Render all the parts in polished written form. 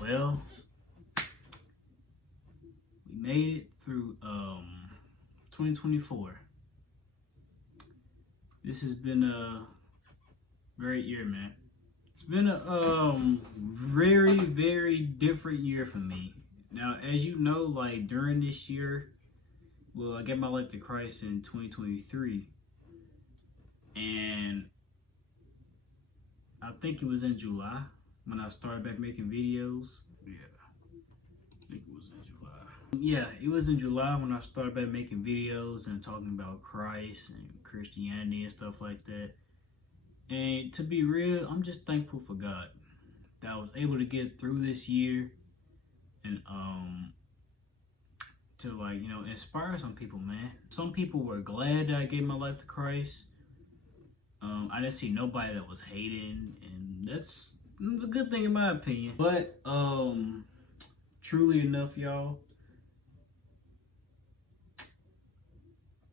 Well, we made it through 2024. This has been a great year, man. It's been a very, very different year for me. Now, as you know, like during this year, well, I gave my life to Christ in 2023, and I think it was in July when I started back making videos. Yeah, I think it was in July. Yeah, it was in July when I started back making videos and talking about Christ and Christianity and stuff like that. And to be real, I'm just thankful for God that I was able to get through this year and to, like, you know, inspire some people, man. Some people were glad that I gave my life to Christ. I didn't see nobody that was hating, and that's a good thing in my opinion. But truly enough, y'all,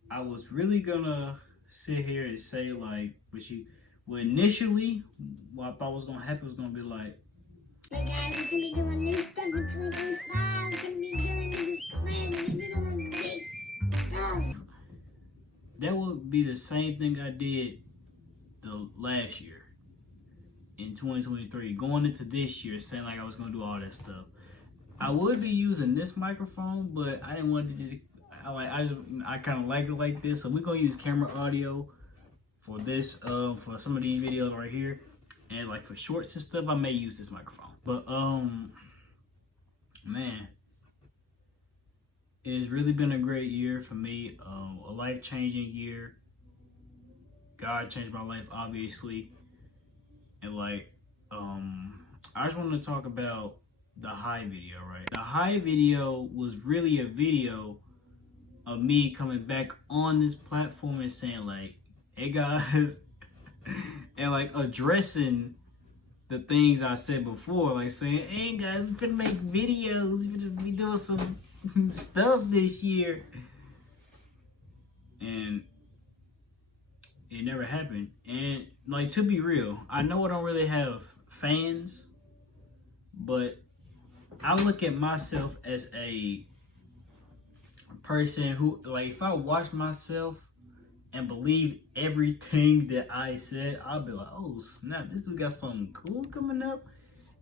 I was really gonna sit here and say, like, well, initially, what I thought was gonna happen was gonna be like, hey guys, we're gonna be doing new stuff in 2025. We're gonna be doing new plans. We're gonna be doing big stuff. That would be the same thing I did the last year in 2023, going into this year, saying like I was gonna do all that stuff. I would be using this microphone, but I didn't want to just. I kind of like it like this, so we're gonna use camera audio for this, for some of these videos right here, and like for shorts and stuff, I may use this microphone. But man, it's really been a great year for me, a life-changing year. God changed my life, obviously, and like, I just wanted to talk about the high video, right? The high video was really a video of me coming back on this platform and saying like, hey guys, and like addressing the things I said before, like saying, hey guys, we're gonna make videos, we're gonna be doing some stuff this year. And it never happened. And like, to be real, I know I don't really have fans, but I look at myself as a person who, like, if I watch myself and believe everything that I said, I'll be like, oh snap, this dude got something cool coming up,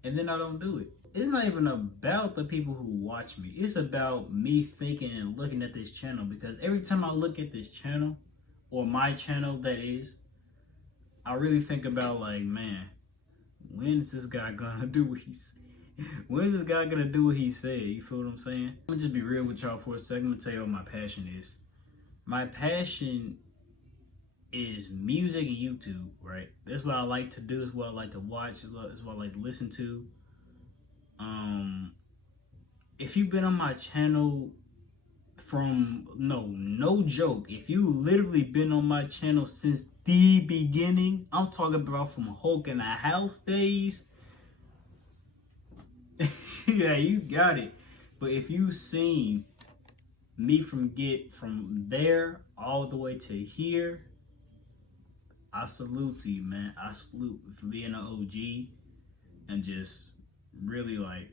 and then I don't do it. It's not even about the people who watch me. It's about me thinking and looking at this channel, because every time I look at this channel, or my channel that is, I really think about like, man, when is this guy gonna do what he said? When is this guy gonna do what he said? You feel what I'm saying? I'm gonna just be real with y'all for a second. I'm gonna tell you what my passion is. My passion is music and YouTube, right? That's what I like to do. It's what I like to watch. It's what I like to listen to. If you've been on my channel from, no joke, if you literally been on my channel since the beginning, I'm talking about from Hulk in the House days, yeah, you got it. But if you've seen me from there all the way to here, I salute to you, man. I salute for being an OG and just really like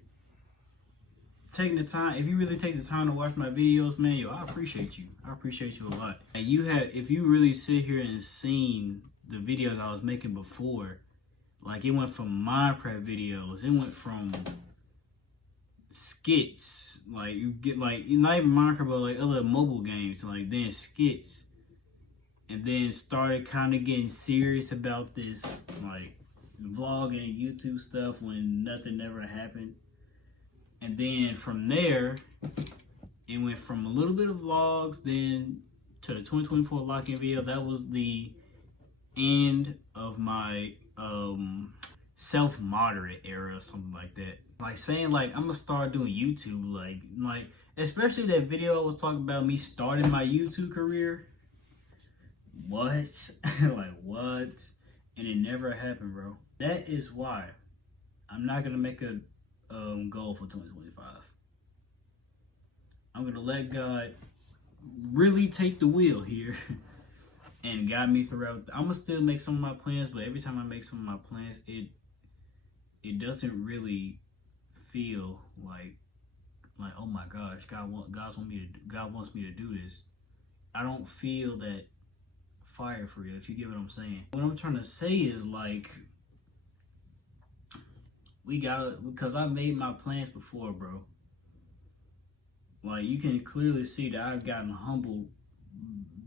taking the time. If you really take the time to watch my videos, man, yo, I appreciate you. I appreciate you a lot. And if you really sit here and seen the videos I was making before, like it went from Minecraft videos, it went from skits, like you get like not even Minecraft, but like other mobile games, like then skits, and then started kind of getting serious about this like vlogging and YouTube stuff when nothing ever happened. And then from there, it went from a little bit of vlogs, then to the 2024 lock-in video. That was the end of my self-moderate era or something like that. Like saying like I'm gonna start doing YouTube, like especially that video I was talking about me starting my YouTube career. What? Like what? And it never happened, bro. That is why I'm not gonna make a goal for 2025. I'm gonna let God really take the wheel here and guide me throughout. I'm gonna still make some of my plans, but every time I make some of my plans, it doesn't really feel like oh my gosh, God wants me to do this. I don't feel that fire for real, if you get what I'm saying. What I'm trying to say is like we gotta, because I made my plans before, bro. Like you can clearly see that I've gotten humbled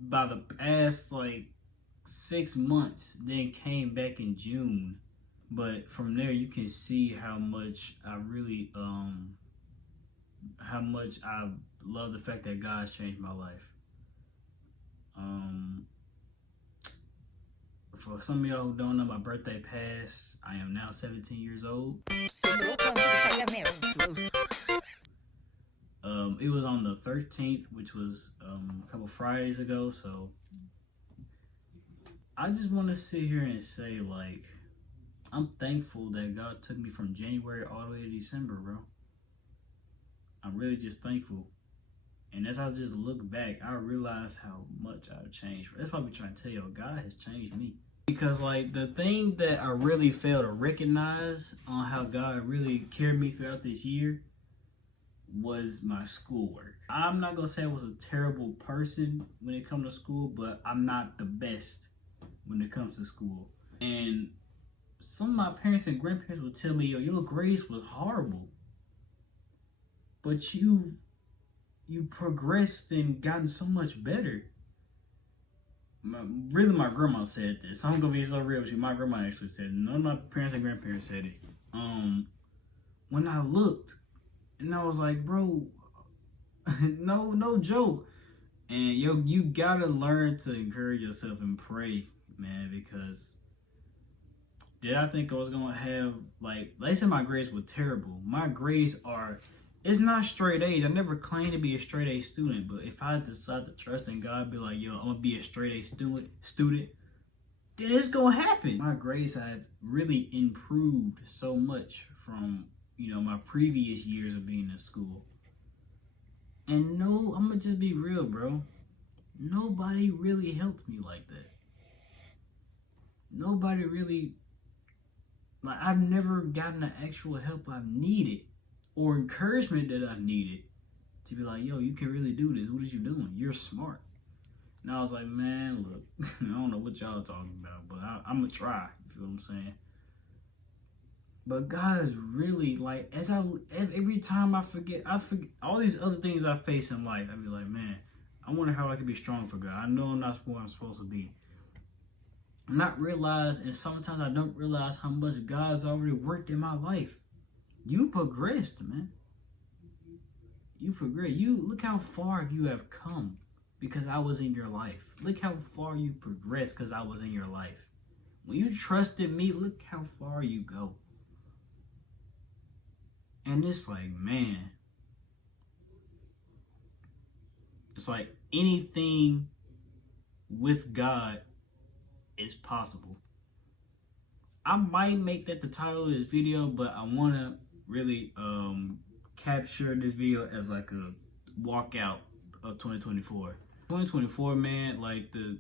by the past like 6 months, then came back in June. But from there you can see how much I really how much I love the fact that God's changed my life. For some of y'all who don't know, my birthday passed. I am now 17 years old. It was on the 13th, which was a couple Fridays ago. So I just want to sit here and say, like, I'm thankful that God took me from January all the way to December, bro. I'm really just thankful. And as I just look back, I realize how much I've changed. That's why I'm trying to tell you, God has changed me. Because like the thing that I really failed to recognize on how God really carried me throughout this year was my schoolwork. I'm not gonna say I was a terrible person when it comes to school, but I'm not the best when it comes to school. And some of my parents and grandparents would tell me, yo, your grades was horrible, but you progressed and gotten so much better. Really, my grandma said this. I'm gonna be so real with you. My grandma actually said it. None of my parents and grandparents said it. When I looked, and I was like, bro, no joke. And you gotta learn to encourage yourself and pray, man, because did I think I was gonna have, like, they said my grades were terrible. My grades are, it's not straight A's. I never claimed to be a straight A student, but if I decide to trust in God, be like, yo, I'm gonna be a straight A student, then it's gonna happen. My grades have really improved so much from, my previous years of being in school. And no, I'm gonna just be real, bro. Nobody really helped me like that. Nobody really, like, I've never gotten the actual help I've needed or encouragement that I needed to be like, yo, you can really do this. What is you doing? You're smart. And I was like, man, look, I don't know what y'all talking about, but I'm gonna try. You feel what I'm saying? But God is really, like, every time I forget all these other things I face in life. I be like, man, I wonder how I can be strong for God. I know I'm not where I'm supposed to be. Not realize, and sometimes I don't realize how much God's already worked in my life. You progressed, man. You progressed. Look how far you have come because I was in your life. Look how far you progressed because I was in your life. When you trusted me, look how far you go. And it's like, man, it's like anything with God is possible. I might make that the title of this video, but I want to really capture this video as like a walkout of 2024. 2024, man, like the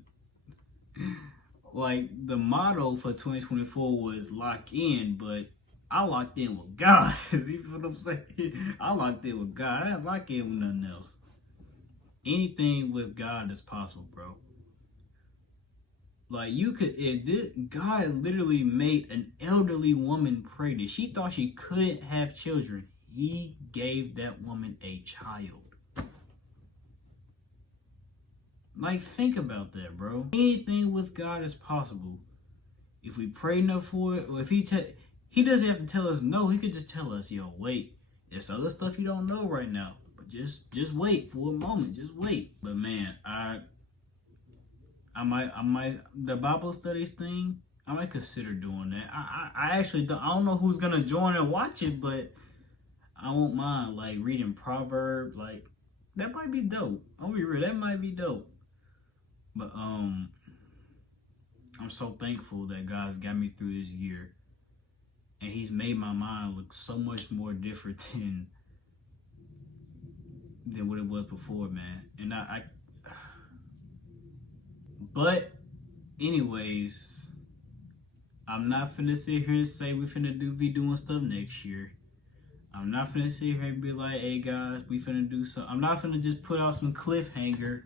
motto for 2024 was lock in, but I locked in with God. You feel what I'm saying? I locked in with God. I didn't lock in with nothing else. Anything with God is possible, bro. Like, God literally made an elderly woman pregnant. She thought she couldn't have children. He gave that woman a child. Like, think about that, bro. Anything with God is possible. If we pray enough for it, or if he doesn't have to tell us no, he could just tell us, yo, wait, there's other stuff you don't know right now. But just wait for a moment. Just wait. But man, I might the Bible studies thing, I might consider doing that. I actually don't, I don't know who's gonna join and watch it, but I won't mind, like, reading Proverbs. Like, that might be dope. I'll be real, that might be dope. But I'm so thankful that God's got me through this year, and he's made my mind look so much more different than what it was before, man. And but anyways, I'm not finna sit here and say we finna be doing stuff next year. I'm not finna sit here and be like, hey guys, we finna do something. I'm not finna just put out some cliffhanger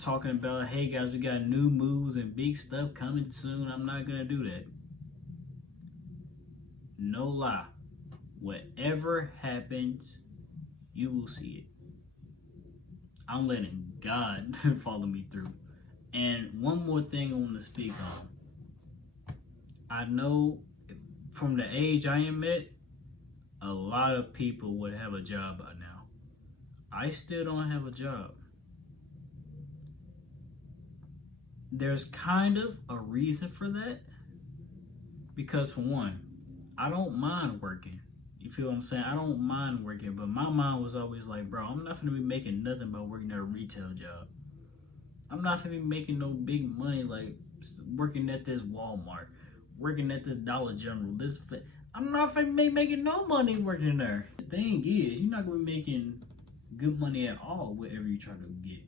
talking about, hey guys, we got new moves and big stuff coming soon. I'm not gonna do that. No lie. Whatever happens, you will see it. I'm letting God follow me through. And one more thing I want to speak on. I know from the age I am at, a lot of people would have a job by now. I still don't have a job. There's kind of a reason for that. Because for one, I don't mind working. You feel what I'm saying? I don't mind working, but my mind was always like, bro, I'm not gonna be making nothing by working at a retail job. I'm not gonna be making no big money like working at this Walmart, working at this Dollar General. I'm not gonna be making no money working there. The thing is, you're not gonna be making good money at all, whatever you try to get.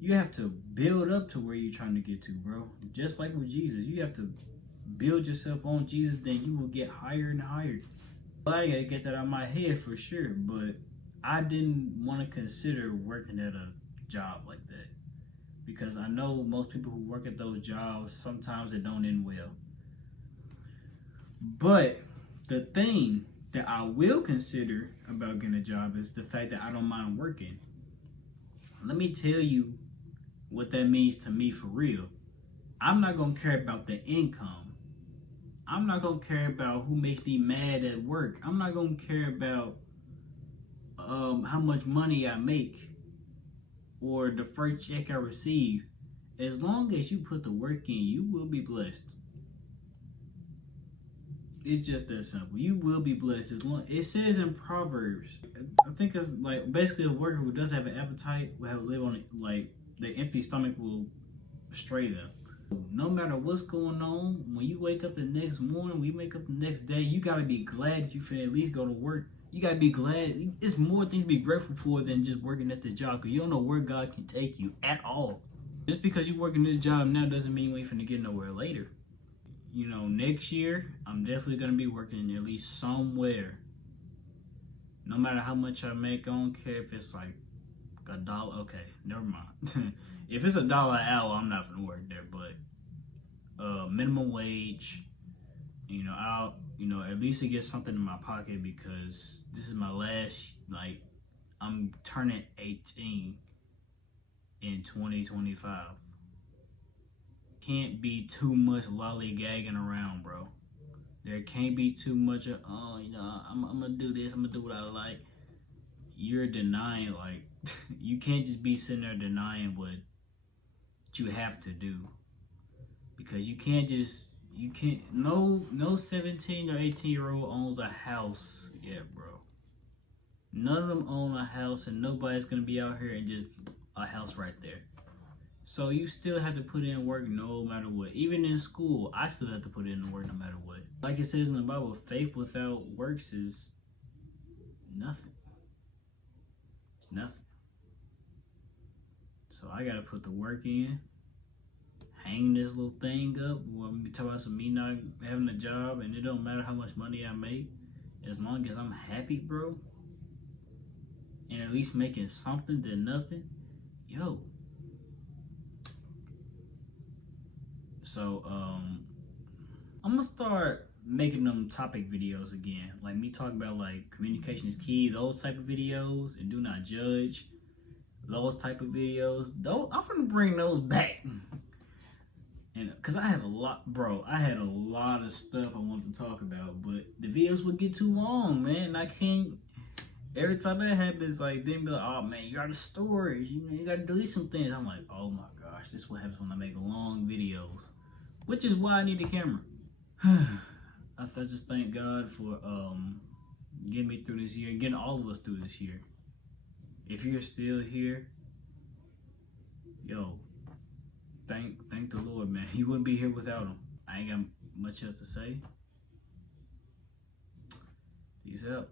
You have to build up to where you're trying to get to, bro. Just like with Jesus, you have to build yourself on Jesus, then you will get higher and higher. I gotta get that out of my head for sure, but I didn't want to consider working at a job like that because I know most people who work at those jobs, sometimes it don't end well. But the thing that I will consider about getting a job is the fact that I don't mind working. Let me tell you what that means to me for real. I'm not gonna care about the income. I'm not gonna care about who makes me mad at work. I'm not gonna care about how much money I make or the first check I receive. As long as you put the work in, you will be blessed. It's just that simple. You will be blessed. It says in Proverbs, I think it's like basically a worker who does have an appetite will have to live on it. Like the empty stomach will stray them. No matter what's going on, when you wake up the next morning, we wake up the next day, you gotta be glad that you can at least go to work. You gotta be glad. It's more things to be grateful for than just working at this job, because you don't know where God can take you at all. Just because you working this job now doesn't mean you ain't finna get nowhere later. You know, next year, I'm definitely gonna be working at least somewhere. No matter how much I make, I don't care if it's like $1. Okay, never mind. If it's $1 an hour, I'm not gonna work there. But minimum wage, I'll at least to get something in my pocket because this is my last. Like, I'm turning 18 in 2025. Can't be too much lollygagging around, bro. There can't be too much of I'm gonna do this. I'm gonna do what I like. You're denying, like, you can't just be sitting there denying what you have to do, because you can't no 17 or 18-year-old owns a house yet, bro. None of them own a house, and nobody's gonna be out here and just a house right there. So you still have to put in work no matter what. Even in school, I still have to put in the work no matter what. Like it says in the Bible, faith without works is nothing. It's nothing. So I gotta put the work in, hang this little thing up. Well, we talk about me not having a job, and it don't matter how much money I make, as long as I'm happy, bro, and at least making something than nothing. Yo. So I'm gonna start making them topic videos again, like me talking about like communication is key, those type of videos, and do not judge, those type of videos. I'm gonna bring those back, and because I had a lot of stuff I wanted to talk about, but the videos would get too long, man. I can't. Every time that happens, like, then be like, oh man, you got a story, you gotta delete some things. I'm like, oh my gosh, this is what happens when I make long videos, which is why I need a camera. I just thank God for getting me through this year, getting all of us through this year. If you're still here, yo, thank the Lord, man. You wouldn't be here without him. I ain't got much else to say. Peace out.